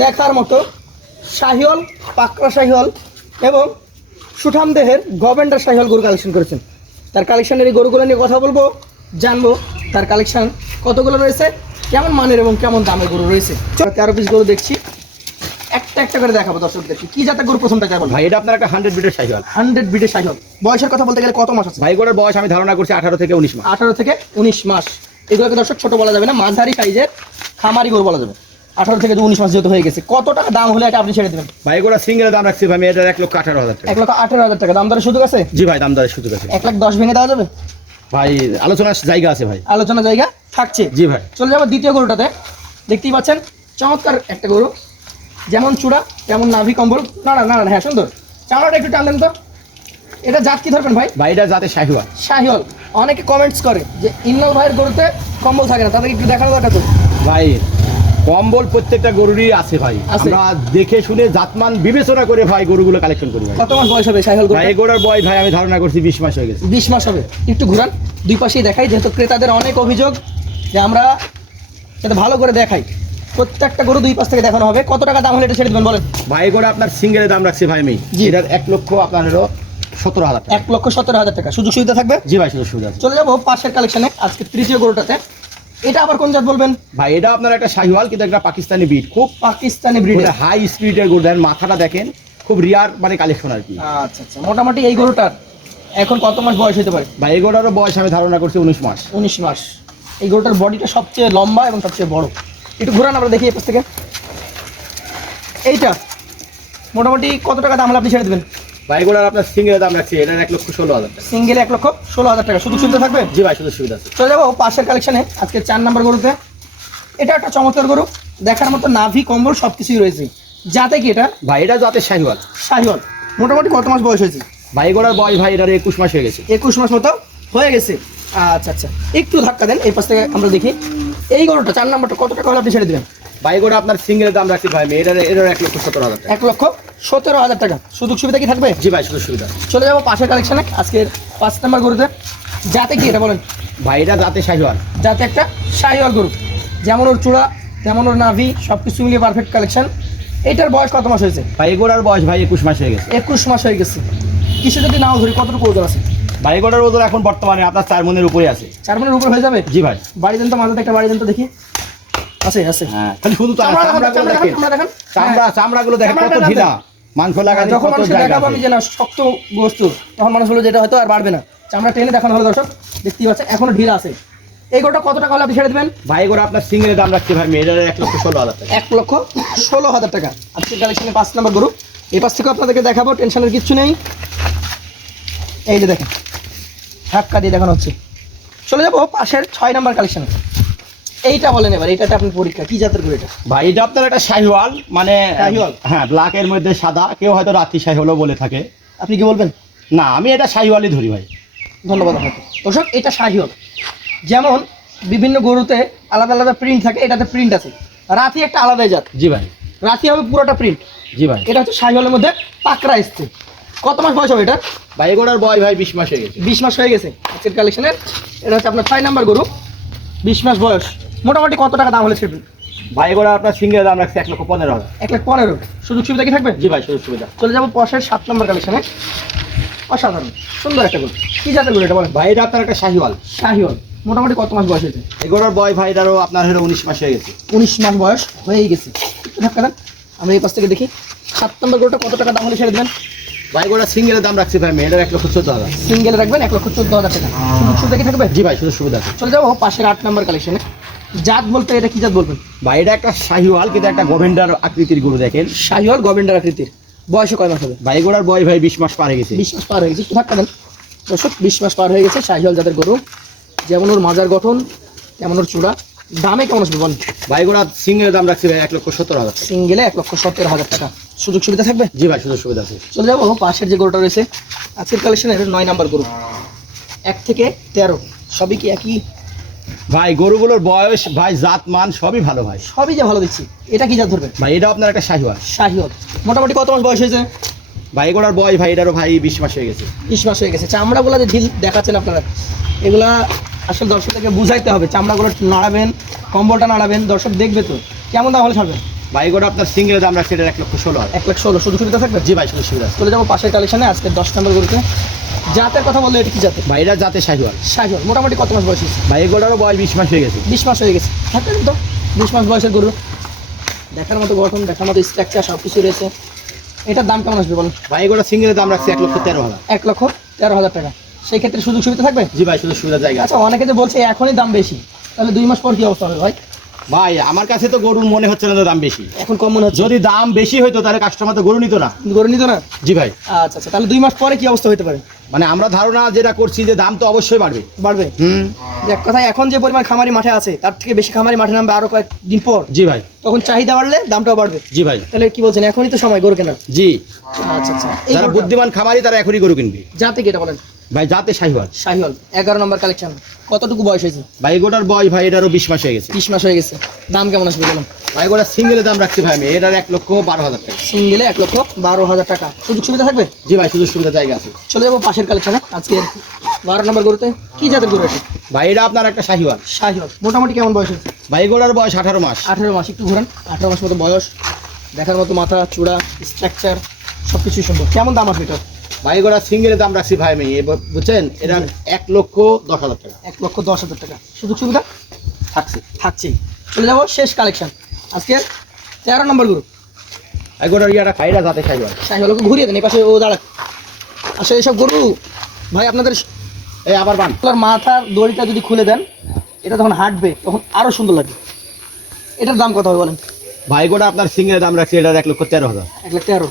দেখার মতো শাহিওয়াল, পাকড়া শাহিওয়াল এবং সুঠাম দেহের গভেন্ডার শাহিওয়াল গরু কালেকশন করেছেন। তার কালেকশনের এই গরুগুলো নিয়ে কথা বলবো, জানবো তার কালেকশন কতগুলো রয়েছে, কেমন মানের এবং কেমন দামের গরু রয়েছে। 13 পিস গরু দেখছি, একটা একটা করে দেখাবো দর্শকদেরকে। কি জাতের গরু প্রথমটা কেমন? ভাই এটা আপনার একটা 100 বিটের শাহিওয়াল। 100 বিটের শাহিওয়াল। বয়সের কথা বলতে গেলে কত মাস আছে? ভাই গরুর বয়স আমি ধারণা করছি 18 থেকে 19 মাস। 18 থেকে 19 মাস। এগুলোকে দর্শক ছোট বলা যাবে না, মাঝারি সাইজের খামারি গরু বলা যাবে। 18 থেকে 19 মাস যেহেতু হয়ে গেছে, কত টাকা দাম হলে এটা আপনি ছেড়ে দেবেন? ভাই গরুর সিঙ্গেল দাম রাখছি ভাই এটার 1,18,000 টাকা। 1,18,000 টাকা দাম দরের সুযোগ আছে? জি ভাই, দাম দরের সুযোগ আছে। 1,10,000 ভেঙে দেওয়া যাবে? ভাই আলোচনার জায়গা আছে ভাই, আলোচনা জায়গা থাকছে। জি ভাই। চলে যাবো দ্বিতীয় গরুটাতে। দেখতেই পাচ্ছেন চমৎকার একটা গরু, যেমন চূড়া তেমন নাভি কম্বল। না না না, হ্যাঁ সুন্দর। চামড়াটা একটু টান দেন তো। এটা জাত কি ধরবেন ভাই? ভাই এটা জাতে শাহিওয়াল। শাহিওয়াল। অনেকে কমেন্টস করে যে ইন্নাল ভাইয়ের গরুতে কম্বল থাকে না, তাদেরকে একটু দেখানো দরকার তো। ভাই কম্বল প্রত্যেকটা গরুরই আছে ভাই, আছে। আমরা দেখে শুনে জাতমান বিবেচনা করে ভাই গরুগুলো কালেকশন করি ভাই। কত মাস বয়স হবে শাহিওয়াল গরু? ভাই এই গরুর বয়স ভাই আমি ধারণা করছি 20 মাস হয়ে গেছে। 20 মাস হবে। একটু ঘুরান, দুই পাশেই দেখাই, যেহেতু ক্রেতাদের অনেক অভিযোগ যে আমরা যাতে ভালো করে দেখাই। প্রত্যেকটা গরু দুই পাশ থেকে দেখানো হবে। কত টাকা দাম হলে এটা ছেড়ে দেবেন বলেন? ভাই গরু আপনার সিঙ্গেলের দাম রাখছি ভাই আমি, জি। এটার 1 লক্ষ আপনার হলো 17,000 টাকা। 1,17,000 টাকা। সুযোগ সুবিধা থাকবে? জি ভাই, সুযোগ সুবিধা আছে। চলে যাবো পাশের কালেকশনে, আজকে তৃতীয় গরুটাতে। এটা আবার কোন জাত বলবেন? ভাই এটা আপনার একটা শাহিওয়াল, কিন্তু একটা পাকিস্তানি বিট, খুব পাকিস্তানি ব্রিডের। হাই স্পিডের গরু। দেন মাথাটা দেখেন, খুব রিয়ার মানে কালেকশন আর কি। আচ্ছা আচ্ছা, মোটামুটি এই গরুটার এখন কত মাস বয়স হতে পারে? ভাই এই গরুটারও বয়স আমি ধারণা করছি 19 মাস। 19 মাস। এই গরুটার বডিটা সবচেয়ে লম্বা এবং সবচেয়ে বড়। একটু ঘুরান, আমরা দেখি এই পাশ থেকে। এইটা মোটামুটি কত টাকা দাম হলে আপনি ছেড়ে দেবেন? ভাই এই গরুটার আপনার সিঙ্গেলের দাম রাখছি এটার 1,16,000 টাকা। সিঙ্গেলে 1,16,000 টাকা। সুযোগ সুবিধা থাকবে? জি ভাই, সুযোগ সুবিধা আছে। চলে যাবো পাশের কালেকশনে, আজকে 4 নম্বর গরুতে। এটা একটা চমৎকার গরু, দেখার মতো নাভি কম্বল সব কিছুই রয়েছে। যাতে কি এটা? ভাই এটা জাতে শাহিওয়াল। শাহিওয়াল। মোটামুটি কত মাস বয়স হয়েছে? ভাই এই গরুর বয়স ভাই এটার 21 মাস হয়ে গেছে। 21 মাস মতো হয়ে গেছে। আচ্ছা আচ্ছা, একটু ধাক্কা দেন, এই পাশ থেকে আমরা দেখি। এই গরুটা 4 নম্বরটা কত টাকা হলে আপনি ছেড়ে দেবেন? ভাই গরু আপনার সিঙ্গেলের দাম রাখছি ভাই এটার 1,17,000 টাকা। 1,17,000 টাকা। সুযোগ সুবিধা কি থাকবে? জি ভাই, সুযোগ সুবিধা। চলে যাবো পাশের কালেকশনে, আজকের 5 নম্বর গরুতে। যাতে কি এটা বলেন? ভাই এটা জাতে শাহিওয়াল। যাতে একটা শাহিওয়াল গরু, যেমন ওর চূড়া তেমন ওর নাভি সব কিছু মিলিয়ে পারফেক্ট কালেকশন। এইটার বয়স কত মাস হয়েছে? ভাই এই গরুর বয়স ভাই 21 মাস হয়ে গেছে। 21 মাস হয়ে গেছে। কিছু যদি নাও ধরি, কতটুকু ওজন আছে? ভাই এই গরুর ওজন এখন বর্তমানে আপনার 4 মনের উপরে আছে। 4 মনের উপর হয়ে যাবে? জি ভাই। বাড়ি দেন তো, মাথাতে একটা বাড়ি দেন তো দেখি। আছে আছে। হ্যাঁ, খালি শুধু তো চামড়াগুলো দেখেন, চামড়াগুলো দেখেন কত ঢিলা, মাংস লাগা যখন কত মানুষ জায়গা দেখাবো আছে। আমি যে না শক্ত বস্তু, তখন মানুষ বলে যেটা হয়তো আর বাড়বে না। চামড়া টেনে দেখানো হলো দর্শক, দেখতেই পাচ্ছেন এখনো ঢিলা আছে। এই গরুটা কত টাকা হলে আপনি ছেড়ে দেবেন? ভাই এই গরু আপনার সিঙ্গেলের দাম রাখছি ভাই এটার 1,16,000 টাকা। 1,16,000 টাকা। আজকের কালেকশনে 5 নম্বর গরু। এই পাশ থেকে আপনাদেরকে দেখাবো, টেনশনের কিচ্ছু নেই। এই যে দেখেন, ধাক্কা দিয়ে দেখানো হচ্ছে। চলে যাবো পাশের 6 নম্বর কালেকশন। এইটা বলেন এবার, এইটাতে আপনি পরীক্ষা কি জাতের গরু এটা? ভাই এটা আপনার একটা শাহিওয়াল, মানে শাহিওয়াল? হ্যাঁ, ব্ল্যাকের মধ্যে সাদা, কেউ হয়তো রাতি শাহিওয়ালও বলে থাকে। আপনি কি বলবেন? না, আমি এটা শাহিওয়ালই ধরি ভাই। ধন্যবাদ আপনাকে। দর্শক, এটা শাহিওয়াল। যেমন বিভিন্ন গরুতে আলাদা আলাদা প্রিন্ট থাকে, এটাতে প্রিন্ট আছে। রাতি একটা আলাদাই জাত। জি ভাই। রাতি হবে পুরোটা প্রিন্ট। জি ভাই। এটা হচ্ছে শাহিওয়ালের মধ্যে পাকড়া এসছে। কত মাস বয়স হবে এটা? ভাই এই গরুর বয়স ভাই 20 মাস হয়ে গেছে। 20 মাস হয়ে গেছে। আজকের কালেকশনের এটা হচ্ছে আপনার 6 নম্বর গরু, 20 মাস বয়স। মোটামুটি কত টাকা দাম হলে ছেড়ে দেবেন? ভাই এই গরু আপনার সিঙ্গেলের দাম রাখছি 1,15,000। 1,15,000। সুযোগ সুবিধা কি থাকবে? জি ভাই, সুযোগ সুবিধা। চলে যাবো পাশের 7 নম্বর কালেকশনে। অসাধারণ সুন্দর একটা গরু। কি জাতের গরু এটা বলেন? ভাই এটা আপনার একটা শাহিওয়াল। শাহিওয়াল। মোটামুটি কত মাস বয়স হয়েছে? এই গরুর বয়স ভাই এটারও আপনার হলো 19 মাস হয়ে গেছে। 19 মাস বয়স হয়েই গেছে। একটু ধাক্কা দেন, আমরা এই পাশ থেকে দেখি। 7 নম্বর গরুটা কত টাকা দাম হলে ছেড়ে দেবেন? ভাই গরুর সিঙ্গেলের দাম রাখছি ভাই এটার 1,14,000। সিঙ্গেলে রাখবেন 1,14,000 টাকা। সুযোগ সুবিধা কি থাকবে? জি ভাই, সুযোগ সুবিধা আছে। চলে যাবো পাশের 8 নম্বর কালেকশনে। জাত বলতে এটা কি জাত বলবেন? ভাই এটা একটা শাহিওয়াল, কিন্তু একটা গভেন্ডার আকৃতির গরু দেখেন। শাহিওয়াল গভেন্ডার আকৃতির। বয়সে কয় মাস হবে? ভাই গরুর বয়স ভাই 20 মাস পার হয়ে গেছে। 20 মাস পার হয়ে গেছে। একটু ধাক্কা দেন দর্শক, 20 মাস পার হয়ে গেছে। শাহিওয়াল জাতের গরু, যেমন ওর মাজার গঠন তেমন ওর চূড়া। দামে কেমন আসবে বলেন? ভাই গরুর সিঙ্গেলের দাম রাখছি ভাই 1,17,000 টাকা। সিঙ্গেলে 1,17,000 টাকা। সুযোগ সুবিধা থাকবে? জি ভাই, সুযোগ সুবিধা আছে। চলে যাবো পাশের যে গরুটা রয়েছে আজকের কালেকশনের 9 নম্বর গরু। 1 থেকে 13 সবই কি একই? ভাই গরুগুলোর বয়স ভাই জাত মান সবই ভালো ভাই। সবই যে ভালো দেখছি। এটা কি জাত ধরবে? ভাই এটা আপনার একটা শাহিওয়াল। শাহিওয়াল। মোটামুটি কত মাস বয়স হয়েছে? ভাই গরুর বয়স ভাই এটারও ভাই 20 মাস হয়ে গেছে। 20 মাস হয়ে গেছে। চামড়াগুলো যে ঢিল দেখাচ্ছেন আপনারা, এগুলা আসলে দর্শকদেরকে বুঝাইতে হবে। চামড়াগুলো নাড়াবেন, কম্বলটা নাড়াবেন, দর্শক দেখবে তো। কেমন দাম হলে ছাড়বেন? ভাই গোটা আপনার সিঙ্গেল দাম রাখছে এটা 1,16,000। 1,16,000 সুযোগ সুবিধা থাকবে। জি ভাই, শুধু সুবিধা আছে। চলে যাবো পাশের কালেকশনে আজকে 10 নম্বর গরুতে। জাতের কথা বললে এটা কি জাতের? ভাই এটা জাতে শাহিওয়াল। শাহিওয়াল। মোটামুটি কত মাস বয়স হয়েছে? ভাই এগুলোরও বয়স 20 মাস হয়ে গেছে। 20 মাস হয়ে গেছে। থাকবেন তো 20 মাস বয়সের গরু, দেখার মতো গঠন, দেখার মতো স্ট্রাকচার সব কিছু রয়েছে। এটার দাম কেমন আসবে বলুন? ভাই এগুলো সিঙ্গেলের দাম রাখছে 1,13,000। 1,13,000 টাকা। সেই ক্ষেত্রে সুযোগ সুবিধা থাকবে? জি ভাই, শুধু সুবিধা জায়গা আছে। আচ্ছা, অনেকে যে বলছে এখনই দাম বেশি, তাহলে 2 মাস পর কি অবস্থা হবে ভাই? ভাই আমার কাছে তো গরুর মনে হচ্ছে না তো দাম বেশি। এখন কম মনে হচ্ছে। যদি দাম বেশি হইতো তাহলে কাস্টমার তো গরু নিত না। গরু নিত না? জি ভাই। আচ্ছা আচ্ছা, তাহলে 2 মাস পরে কি অবস্থা হতে পারে? মানে আমরা ধারণা যেটা করছি যে দাম তো অবশ্যই বাড়বে। বাড়বে। এক কথায় এখন যে পরিমাণ খামারি মাঠে আছে তার থেকে বেশি খামারি মাঠে নামবে আরো কয়েকদিন পর। জি ভাই। তখন চাহিদা বাড়লে দামটাও বাড়বে। জি ভাই। তাহলে কি বলছেন, এখনই তো সময় গরু কেনার? জি। আচ্ছা আচ্ছা, যারা বুদ্ধিমান খামারি তারা এখনই গরু কিনবে। জাতে কি এটা বলেন? ভাই জাতে শাহিওয়াল। শাহিওয়াল 11 নম্বর কালেকশন। কতটুকু বয়স হয়েছে? ভাই গোটার বয়স ভাই এটারও 20 মাস হয়ে গেছে। 20 মাস হয়ে গেছে। দাম কেমন আসবে বলুন? ভাই গোটা সিঙ্গেলের দাম রাখছি ভাই আমি এটার 1,12,000 টাকা। সিঙ্গেলে 1,12,000 টাকা। সুযোগ সুবিধা থাকবে? জি ভাই, সুযোগ সুবিধা জায়গা আছে। চলে যাবো পাশের কালেকশনে আজকে 12 নম্বর গরুতে। কি জাতের গরু এটা? ভাই এটা আপনার একটা শাহিওয়াল। শাহিওয়াল। মোটামুটি কেমন বয়স হয়েছে? ভাই গোটার বয়স 18 মাস। 18 মাস। একটু ঘোরান। 18 মাস মতো বয়স, দেখার মতো মাথা চূড়া স্ট্রাকচার সব কিছুই সুন্দর। কেমন দাম আসবে এটা? ভাই গোটা সিঙ্গেলের দাম রাখছি ভাই আমি বুঝছেন এটার 1,10,000 টাকা। 1,10,000 টাকা। সুযোগ সুবিধা থাকছে। থাকছেই। চলে যাবো শেষ কালেকশন আজকে 13 নম্বর গরু। ভাই গোটার ইয়াটা খাইরা জাতে শাহিওয়াল। শাহিওয়ালকে ঘুরিয়ে দেন, এই পাশে ও দাঁড়াক। আসলে এইসব গরু ভাই আপনাদের এই আবার বান। মাথার দড়িটা যদি খুলে দেন, এটা যখন হাঁটবে তখন আরো সুন্দর লাগবে। এটার দাম কত হবে বলেন? ভাই গোটা আপনার সিঙ্গেলের দাম রাখছি এটার 1,13,000। 1,13,000।